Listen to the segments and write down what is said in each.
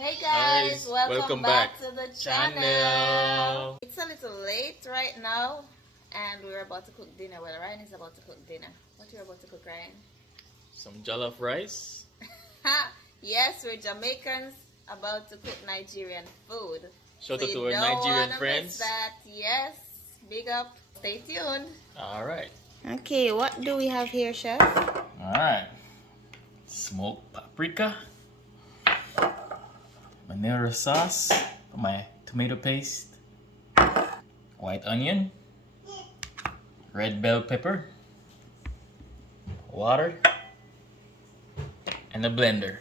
Hey guys, welcome back to the channel. channel. It's a little late right now and we're about to cook dinner. Well, Ryan is about to cook dinner. What are you about to cook, Ryan? Some jollof rice. Yes, we're Jamaicans about to cook Nigerian food. Shout So out to you our don't Nigerian wanna friends. miss that. Yes, big up. Stay tuned. Alright. Okay, what do we have here, chef? Alright. Smoked paprika. Marinara sauce. My tomato paste. White onion. Red bell pepper. Water. And a blender.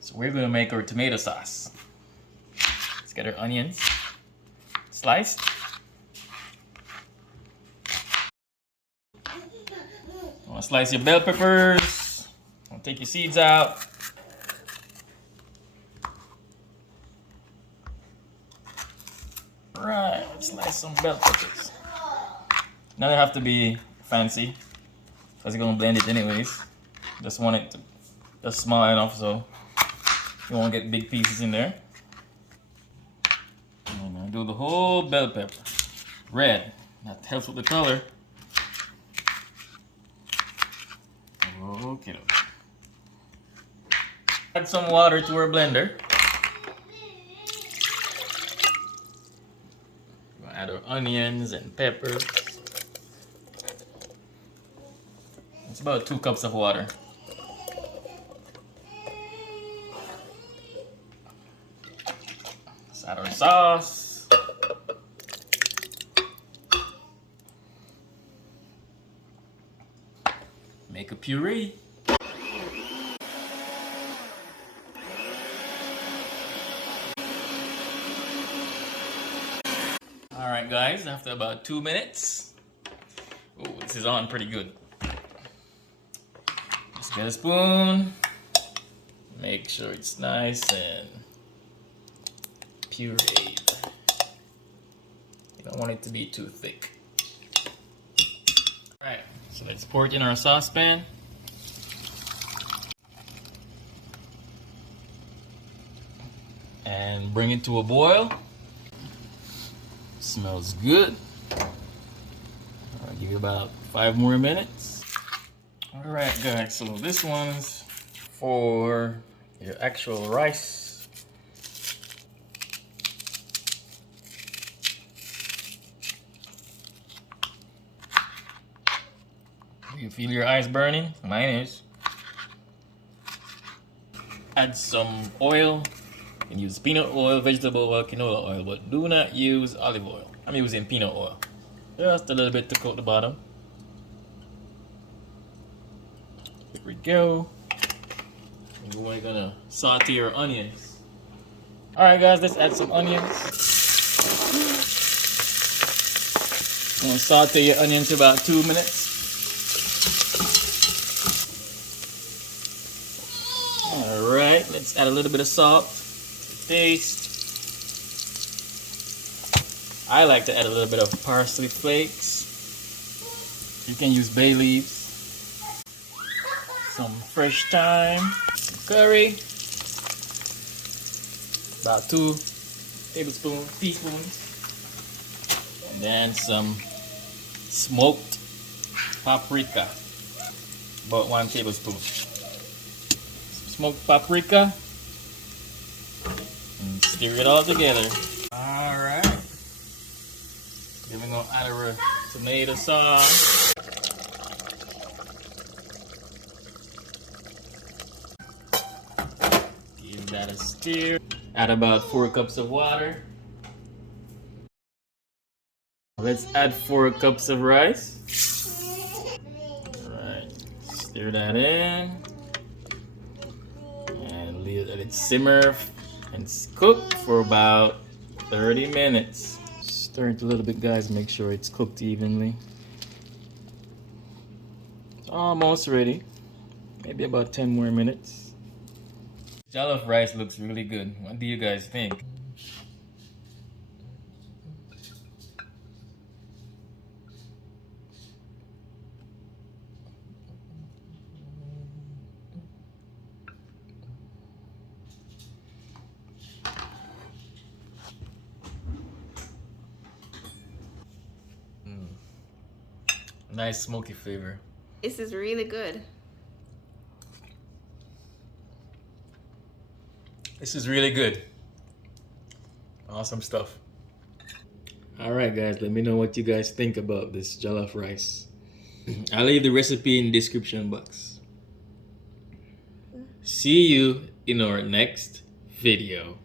So we're going to make our tomato sauce. Let's get our onions sliced. Want to slice your bell peppers. Want to take your seeds out. Right, let's slice some bell peppers. Now they have to be fancy, because you're gonna blend it anyways. Just want it to just small enough so you won't get big pieces in there. And I do the whole bell pepper red. That helps with the color. Okay. Add some water to our blender. We'll add our onions and peppers. It's about 2 cups of water. Let's add our sauce. Make a puree. Alright guys, after about 2 minutes. Oh, this is on pretty good. Just get a spoon. Make sure it's nice and pureed. You don't want it to be too thick. Alright, so let's pour it in our saucepan. And bring it to a boil. Smells good. I'll give you about 5 more minutes. Alright guys, so this one's for your actual rice. You feel your eyes burning? Mine is. Add some oil. You can use peanut oil, vegetable oil, canola oil, but do not use olive oil. I'm using peanut oil. Just a little bit to coat the bottom. Here we go. And we're gonna saute our onions. Alright guys, let's add some onions. I'm gonna saute your onions for about 2 minutes. Alright, let's add a little bit of salt. Taste. I like to add a little bit of parsley flakes. You can use bay leaves. Some fresh thyme. Some curry. About 2 teaspoons. And then some smoked paprika. About 1 tablespoon. Smoked paprika. And stir it all together. Alright. Then we're gonna add our tomato sauce. Give that a stir. Add about 4 cups of water. Let's add 4 cups of rice. Alright. Stir that in. And let it simmer and cook for about 30 minutes. Stir it a little bit guys, make sure it's cooked evenly. It's almost ready. Maybe about 10 more minutes. Jollof rice looks really good. What do you guys think? Nice smoky flavor. This is really good. This is really good. Awesome stuff. Alright guys, let me know what you guys think about this jollof rice. I'll leave the recipe in the description box. See you in our next video.